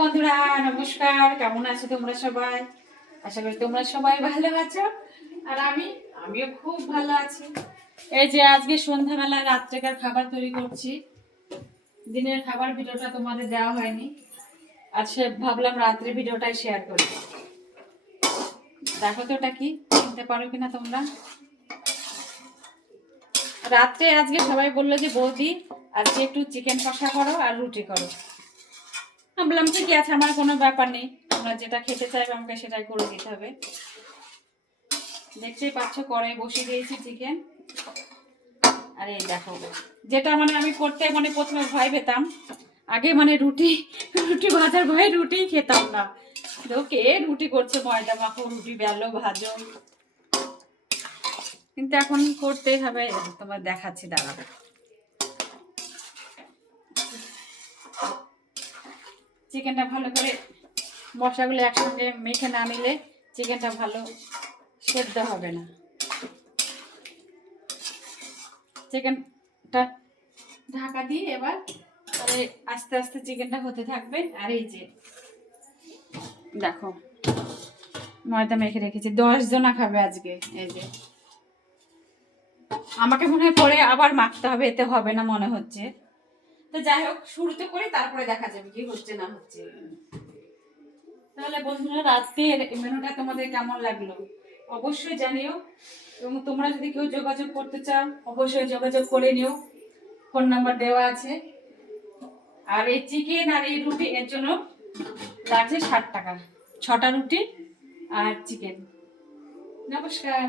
বন্ধুরা নমস্কার, কেমন আছো তোমরা সবাই? আশা করি তোমরা সবাই ভালো আছো। আর আমিও খুব ভালো আছি। এই যে আজকে সন্ধ্যাবেলা রাত্রেকার খাবার তৈরি করছি। দিনের খাবার ভিডিওটা তোমাদের দেওয়া হয়নি, আজকে ভাবলাম রাত্রে ভিডিওটাই শেয়ার করি। দেখো তো এটা কি, চিনতে পারো কিনা তোমরা? রাত্রে আজকে সবাই বললো যে বৌদি আজকে একটু চিকেন কষা করো আর রুটি করো। আমি বললাম ঠিকই আছে, আমার কোনো ব্যাপার নেই, তোমরা যেটা খেতে চাইবে আমাকে সেটাই করে দিতে হবে। দেখতেই পাচ্ছ কড়াই বসিয়ে দিয়েছি চিকেন। আর এই দেখো, যেটা আমি করতে প্রথমে ভয় পেতাম, আগে রুটি রুটি ভাজার ভয়ে রুটিই খেতাম না। কে রুটি করছে, ময়দা মাখো, রুটি বেলো, ভাজো। কিন্তু এখন করতেই হবে, তোমার দেখাচ্ছি, দাঁড়াবে। চিকেনটা ভালো করে মশলাগুলো একসঙ্গে মেখে না নিলে চিকেনটা ভালো সেদ্ধ হবে না। চিকেনটা ঢাকা দিয়ে এবার তাহলে আস্তে আস্তে চিকেনটা হতে থাকবে। আর এই যে দেখো ময়দা মেখে রেখেছি, 10 জনা খাবে আজকে। এই যে আমাকে মনে হয় পরে আবার মাখতে হবে, এতে হবে না মনে হচ্ছে। তো যাই হোক, শুরুতে করি, তারপরে দেখা যাবে কি হচ্ছে না হচ্ছে। তাহলে বন্ধুরা, রাতের মেনুটা তোমাদের কেমন লাগলো অবশ্যই জানিও। এবং তোমরা যদি কেউ যোগাযোগ করতে চাও অবশ্যই যোগাযোগ করে নিও, ফোন নাম্বার দেওয়া আছে। আর এই চিকেন আর এই রুটি এর জন্য লাগছে 60 টাকা, 6টা রুটি আর চিকেন। নমস্কার।